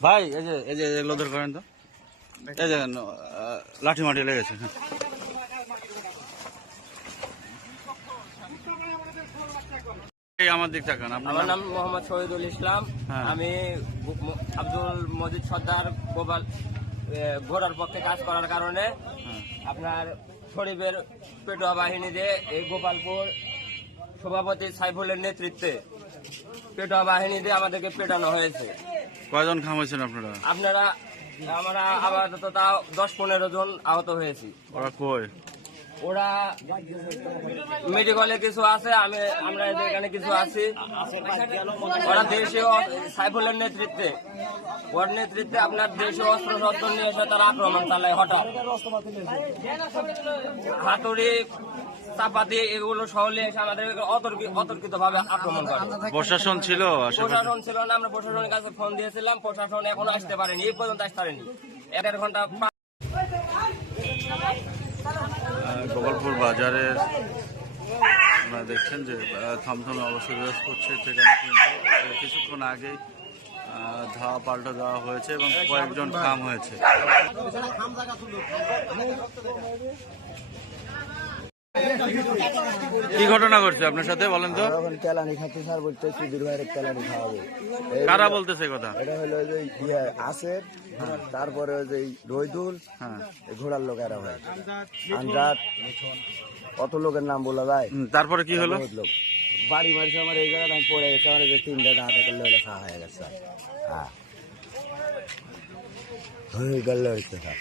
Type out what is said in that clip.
ভাই এই যে এই যে এগুলো ধর করেন তো। এই যে লাঠি মাটি লেগেছে হ্যাঁ। আমার দিক তাকান আমার নাম? মোহাম্মদ শহীদুল ইসলাম। হ্যাঁ। আমি আব্দুল মজিদ সর্দার গোপাল ঘোড়ার পক্ষে কাজ করার কারণে। আপনার শরীফের পেটোয়া বাহিনী দিয়ে এই গোপালপুর সভাপতি সাইফুলের নেতৃত্বে পেটোয়া বাহিনী দিয়ে আমাদেরকে পেটানো হয়েছে। কয়জন খাম হয়েছেন আপনারা? আপনারা আমরা আপাতত তাও দশ পনেরো জন আহত হয়েছি। ওরা কই? ওরা মেডিকেলে কিছু আছে আমি আমরা এদের এখানে কিছু আছি। ওরা দেশীয় সাইফুলের নেতৃত্বে। ওর নেতৃত্বে আপনার দেশীয় অস্ত্র শস্ত্র নিয়ে এসে তারা আক্রমণ চালায় হঠাৎ। হাতুড়ি চাপাতি এগুলো সহলে এসে আমাদের অতর্কিত ভাবে আক্রমণ করে। প্রশাসন ছিল প্রশাসন ছিল না আমরা প্রশাসনের কাছে ফোন দিয়েছিলাম। প্রশাসন এখনও আসতে পারেনি এই পর্যন্ত আসতে পারেনি। এক ঘণ্টা গোপালপুর বাজারে আপনারা দেখছেন যে থমথমে অবস্থা বিরাজ করছে সেখানে কিন্তু কিছুক্ষণ আগেই ধাওয়া পাল্টা দেওয়া হয়েছে এবং কয়েকজন খাম হয়েছে। কি ঘটনা ঘটছে আপনার সাথে বলেন তো? যখন কেলানি খাচ্ছি স্যার বলতে সুধীর ভাইয়ের কেলানি খাওয়াবে এই কারা বলতেছে এই কথা? এটা হলো যে ইয়ে আসের তারপরে ওই যে রইদুল হ্যাঁ। এই ঘোড়ার লোক এরা হয়। আন্দাজ কত লোকের নাম বলা যায়। হুম, তারপরে কি হলো? বহুত লোক। বাড়ি মারিছে আমার এই জায়গায় আমি পড়ে গেছে আমার এই যে তিনটা দাঁত করলে ওটা খাওয়া হয়ে গেছে হ্যাঁ। হয়ে গেল স্যার